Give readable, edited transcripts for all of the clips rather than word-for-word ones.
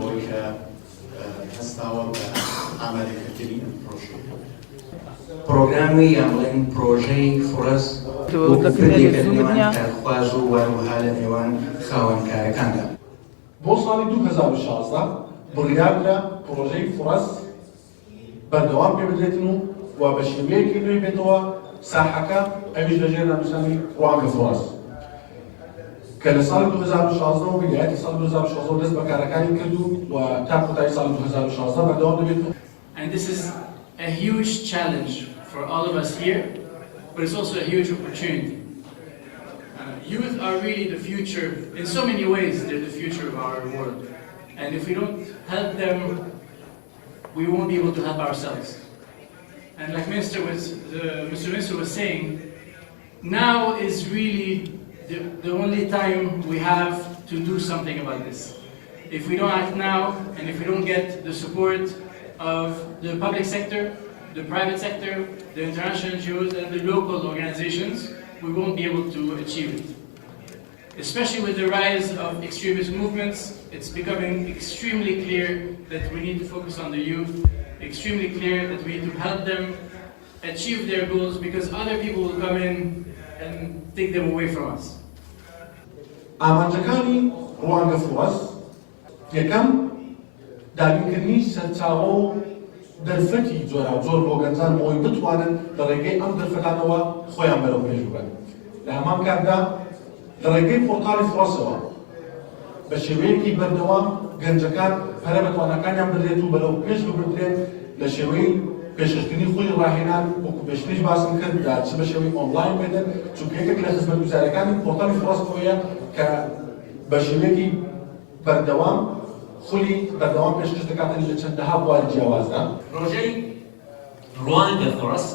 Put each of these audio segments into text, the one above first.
بۆی کە هەستاوە بە ئامادەکردنی پرۆژە. پرۆگرامی یانڵێن پرۆژەی فرەس وەکوفرێکە نێوان کارخواز و وەروەها لە نێوان خاوەنکارەکاندا. بۆ ساڵی 2016 بڕیاردا پرۆژەی فرەس بەردەوام پێ بدرێتن و بە شێوەیەکی نوێی بێتەوە ساحەکە ئەویش لەژێر ناونیشانی ڕوانگە فرەس کە لە ساڵی 2016 و ویلایەتی ساڵی 2016 دەست بەکارەکانی کردو و تا کۆتایی ساڵی 2016 بەردەوام دەبێت. And this is a huge challenge for all of us here, but it's also a huge opportunity. Youth are really the future. In so many ways, they're the future of our world. And if we don't help them, we won't be able to help ourselves. And like Mr. Minister was saying, now is really the only time we have to do something about this. If we don't act now, and if we don't get the support of the public sector, the private sector, the international NGOs, and the local organizations, we won't be able to achieve it. Especially with the rise of extremist movements, it's becoming extremely clear that we need to focus on the youth, extremely clear that we need to help them achieve their goals because other people will come in and take them away from us. ئامانجەکانی ڕوانگە فرەس یەکەم دابینکردنی سەرچاوە و دەرفەتی جۆراوجۆر بۆ گەنجان بۆی بتوانن لە ڕێگەی ئەم دەرفەتانەوە خۆیان بەرەو پێش ببەن. لە هەمان کاتدا لە ڕێگەی پۆرتاڵی فرەسەوە بە شێوەیەکی بەردەوام گەنجەکان پەرە بەتوانەکانیان بدرێت و بەرەو پێش ببردرێن لە شێوەی پێشکردنی خۆی ڕاهێنان وەکو پێشتریش باسم کرد چ بە شێوەی ئۆنلاین بێدەن چونکە یەکێک لە خزمەتگوزاریەکانی پۆرتاڵی فرەس ئەوەیە کە بە شێوەیەکی بەردەوام خولی بەردەوام پێشکەش دەکاتن لە چەندەها بواری جیاوازدا. پرۆژەی ڕوانگە فرەس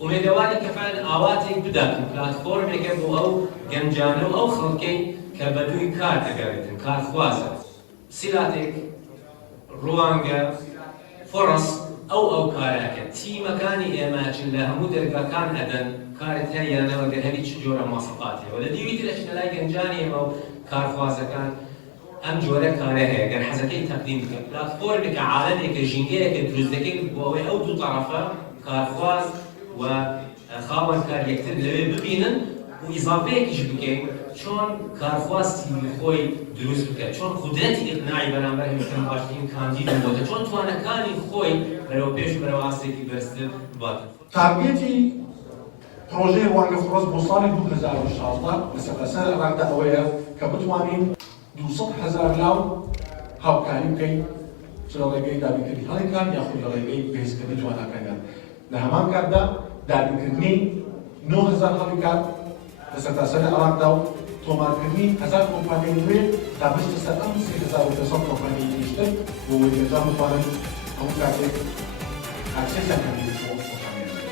ئومێدەواری کە فعلا ئاواتێک بداتن پلاتفۆرمێکە بۆ ئەو گەنجانە و ئەو خەڵکەی کە بەدووی کار دەگەڕێتن کارخوازە سیلاتێک ڕوانگە فرەس ئەو کارەکە تیمەکانی ئێماچن لە هەموو دەرگاکان هەدەن کارت هەیەنەوە دەهەبی چ جۆرە ماسەقاتێەوە لە دیویتر ئەچنە لای گەنجانی ئێمە و کارخوازەکان ئەم جۆرە کارە هەیە گەر حەزەکەی تەقدیم بکە پلاتفۆرمێکە عالەمێکە ژینگەیەکە دروست دەکەین بۆ ئەوەی ئەو دوو تەرەفە کارخواز و خاوەنکار یەکتر لەوێ ببینن و ئیزافەیەکیش بکەین چۆن کارخواز تیمی خۆی دروست بکە چۆن قودرەتی ئیقناعی بەرامبەر هەمیشتن باشترین کاندید بۆتە چۆن توانەکانی خۆی بەرەو پێش و بەرەو ئاستێکی بەرزتر باتن. تارگێتی پرۆژەی ڕوانگە فرەس بۆ ساڵی 2016 لە سەرتاسەر عێراقدا ئەوەیە کە بتوانین 200,000 لاو هاوکاری بکەین چ لە ڕێگەی دابینکردنی هەڵێکان یاخود لە ڕێگەی بەهێزکردنی تواناکانیان. لە هەمان کاتدا دابینکردنی 9,000 هەڵێکار لە سەرتاسەر عێراقدا و تۆمارکردنی 1000 کۆمپانیای نوێ تا بچتە سەر ئەم 3500 کۆمپانیای تریشتر بۆ ئەوەی گەنجان بتوانن هەموو کاتێک ئاکسێسیان هەبێت بۆ کۆمپانیەکان.